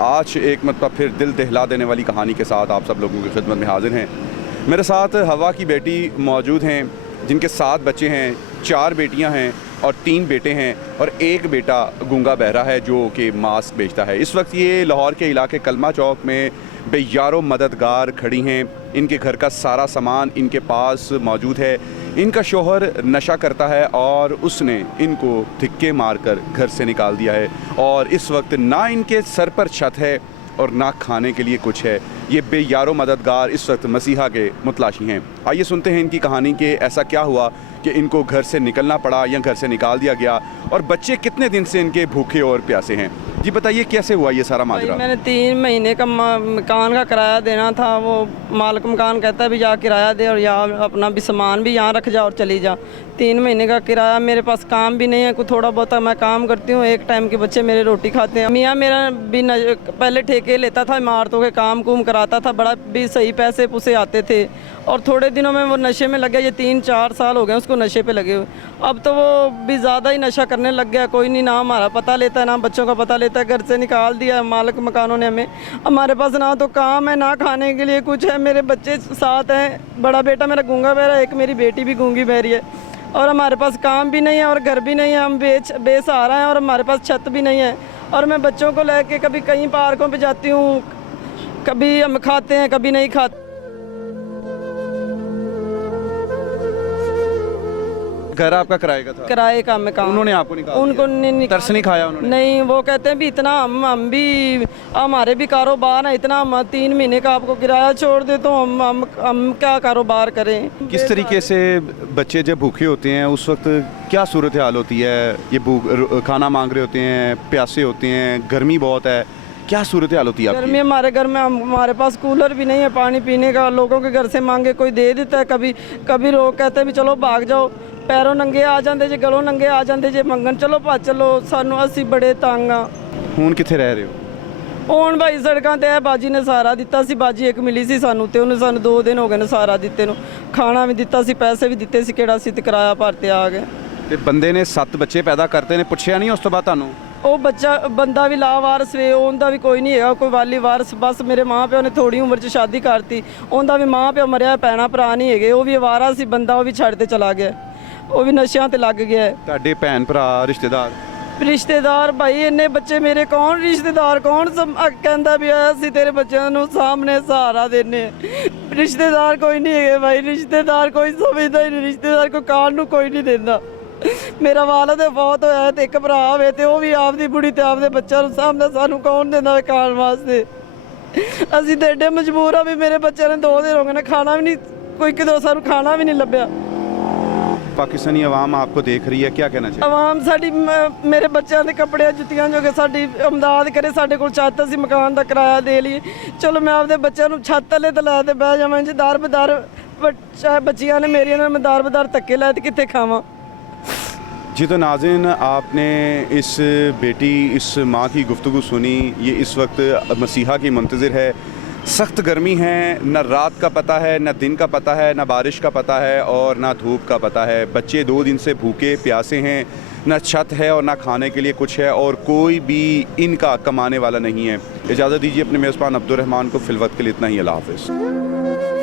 आज एक मतलब फिर दिल दहला देने वाली कहानी के साथ आप सब लोगों की खिदमत में हाजिर हैं। मेरे साथ हवा की बेटी मौजूद हैं जिनके 7 बच्चे हैं, 4 बेटियां हैं और 3 बेटे हैं और एक बेटा गूंगा बहरा है जो कि मास्क बेचता है। इस वक्त ये लाहौर के इलाके कलमा चौक में बेयारो मददगार खड़ी हैं। इनके घर का सारा सामान इनके पास मौजूद है। इनका शौहर नशा करता है और उसने इनको धिक्के मारकर घर से निकाल दिया है और इस वक्त ना इनके सर पर छत है और ना खाने के लिए कुछ है। ये बेयारो मददगार इस वक्त मसीहा के मुतलाशी हैं। आइए सुनते हैं इनकी कहानी कि ऐसा क्या हुआ कि इनको घर से निकलना पड़ा या घर से निकाल दिया गया और बच्चे कितने दिन से इनके भूखे और प्यासे हैं। जी बताइए कैसे हुआ ये सारा माजरा? मैंने 3 महीने का मकान का किराया देना था। वो मालिक मकान कहता है भी जा किराया दे और या अपना भी सामान भी यहाँ रख जा और चली जा। 3 महीने का किराया, मेरे पास काम भी नहीं है। कुछ थोड़ा बहुत मैं काम करती हूँ, एक टाइम के बच्चे मेरे रोटी खाते हैं। मियाँ मेरा भी पहले ठेके लेता था, इमारतों के काम कुम कराता था, बड़ा भी सही पैसे पुसे आते थे और थोड़े दिनों में वो नशे में लग गया। ये 3-4 साल हो गए उसको नशे पे लगे हुए। अब तो वो भी ज़्यादा ही नशा करने लग गया। कोई नहीं, ना हमारा पता लेता है ना बच्चों का पता लेता है। घर से निकाल दिया मालिक मकानों ने हमें। हमारे पास ना तो काम है ना खाने के लिए कुछ है। मेरे बच्चे 7 हैं, बड़ा बेटा मेरा गूंगा बहरा है, एक मेरी बेटी भी गूंगी बहरी है और हमारे पास काम भी नहीं है और घर भी नहीं है। हम बेसहारा हैं और हमारे पास छत भी नहीं है और मैं बच्चों को लेके कभी कहीं पार्कों पे जाती हूँ, कभी हम खाते हैं कभी नहीं खाते। घर आपका किराए का था? किराए का मकान। उन्होंने आपको निकाल उनको दिया? तरस नहीं खाया उन्होंने? नहीं, वो कहते हैं भी इतना हम भी, हमारे भी कारोबार है, इतना हम 3 महीने का आपको किराया छोड़ दे तो हम क्या कारोबार करें। किस तरीके से बच्चे जब भूखे होते हैं उस वक्त क्या सूरत हाल होती है? ये खाना मांग रहे होते हैं, प्यासे होते हैं, गर्मी बहुत है, क्या सूरत हाल होती है आपकी? गर्मी हमारे घर में, हमारे पास कूलर भी नहीं है पानी पीने का। लोगों के घर से मांगे कोई दे देता है, कभी लोग कहते हैं भी चलो भाग जाओ, पैरों नंगे आ जाते जे, गलों नंगे आ जाते जे मंगन, चलो भज चलो। सानू असी बड़े तंग हाँ। ਹੁਣ ਕਿੱਥੇ ਰਹਿ ਰਹੇ ਹੋ? ਹੁਣ भाई सड़कों ते बाजी ने सहारा दिता सी। बाजी एक मिली सी सानू ते उन्हें सानू 2 दिन हो गए ने सहारा दिते नु। खाना भी दिता सी, पैसे भी दिते सी, केड़ा सी ते किराया भरते आ गए। ਤੇ ਬੰਦੇ ਨੇ 7 ਬੱਚੇ ਪੈਦਾ ਕਰਤੇ ਨੇ, ਪੁੱਛਿਆ ਨਹੀਂ ਉਸ ਤੋਂ ਬਾਅਦ ਤੁਹਾਨੂੰ? ਉਹ ਬੰਦਾ ਵੀ ਲਾਵਾਰਸ ਵੇ, ਉਹਦਾ ਵੀ ਕੋਈ ਨਹੀਂ ਹੈਗਾ, ਕੋਈ ਵਾਲੀ ਵਾਰਸ। ਬਸ ਮੇਰੇ ਮਾਂ ਪਿਓ ਨੇ ਥੋੜੀ ਉਮਰ 'ਚ ਸ਼ਾਦੀ ਕਰਤੀ, ਉਹਦਾ ਵੀ ਮਾਂ ਪਿਓ ਮਰਿਆ, ਭੈਣਾਂ ਭਰਾ ਨਹੀਂ ਹੈਗੇ। ਉਹ ਵੀ ਅਵਾਰਾ ਸੀ ਬੰਦਾ, ਉਹ ਵੀ ਛੱਡ ਤੇ ਚਲਾ ਗਿਆ, ਉਹ ਵੀ ਨਸ਼ਿਆਂ ਤੇ ਲੱਗ ਗਿਆ। ਤੁਹਾਡੇ ਭੈਣ ਭਰਾ ਰਿਸ਼ਤੇਦਾਰ ਭਾਈ ਇੰਨੇ ਬੱਚੇ ਮੇਰੇ, ਕੌਣ ਰਿਸ਼ਤੇਦਾਰ ਕੌਣ ਕਹਿੰਦਾ ਵੀ ਅਸੀਂ ਤੇਰੇ ਬੱਚਿਆਂ ਨੂੰ ਸਾਹਮਣੇ ਸਹਾਰਾ ਦੇਣੇ। ਰਿਸ਼ਤੇਦਾਰ ਕੋਈ ਨਹੀਂ ਹੈਗੇ ਭਾਈ, ਰਿਸ਼ਤੇਦਾਰ ਕੋਈ ਸਮਝਦਾ ਹੀ ਨਹੀਂ। ਰਿਸ਼ਤੇਦਾਰ ਕੋਈ ਕਾਣ ਨੂੰ ਕੋਈ ਨਹੀਂ ਦਿੰਦਾ। ਮੇਰਾ ਵਾਲਦ ਬਹੁਤ ਹੋਇਆ ਤੇ ਇੱਕ ਭਰਾ ਹੋਵੇ ਤੇ ਉਹ ਵੀ ਆਪਦੀ ਬੁੜੀ ਤੇ ਆਪਦੇ ਬੱਚਿਆਂ ਨੂੰ ਸਾਹਮਣੇ, ਸਾਨੂੰ ਕੌਣ ਦਿੰਦਾ ਖਾਣ ਵਾਸਤੇ। ਅਸੀਂ ਤੇ ਏਡੇ ਮਜਬੂਰ ਆ ਵੀ ਮੇਰੇ ਬੱਚਿਆਂ ਨੇ 2 ਦਿਨ ਹੋ ਗਏ ਨੇ ਖਾਣਾ ਵੀ ਨਹੀਂ, ਕੋਈ ਕਿਦੋਂ ਸਾਨੂੰ ਖਾਣਾ ਵੀ ਨਹੀਂ ਲੱਭਿਆ। पाकिस्तानी आवाम आपको देख रही है, क्या कहना चाहिए? आवाम साडी मेरे बच्चों के कपड़े जुत्तियां जो कि साडी इमदाद करे। साडे कोल छत, असीं मकान का किराया दे लिए, चलो मैं आपदे बच्चों नूं छत तले ते लै ते बह जावां। जी दार बदार बच्चियां ने मेरियां ने मैं दार बदार धक्के लाए ते कित्थे खावां। जी तो नाज़रीन, आपने इस बेटी, इस माँ की गुफ्तगू सुनी। ये इस वक्त मसीहा की मुंतज़िर है। सख्त गर्मी है, न रात का पता है न दिन का पता है, न बारिश का पता है और न धूप का पता है। बच्चे 2 दिन से भूखे प्यासे हैं, न छत है और न खाने के लिए कुछ है और कोई भी इनका कमाने वाला नहीं है। इजाज़त दीजिए अपने मेज़बान अब्दुल रहमान को। फ़िलवक्त के लिए इतना ही। अल्लाह हाफ़िज़।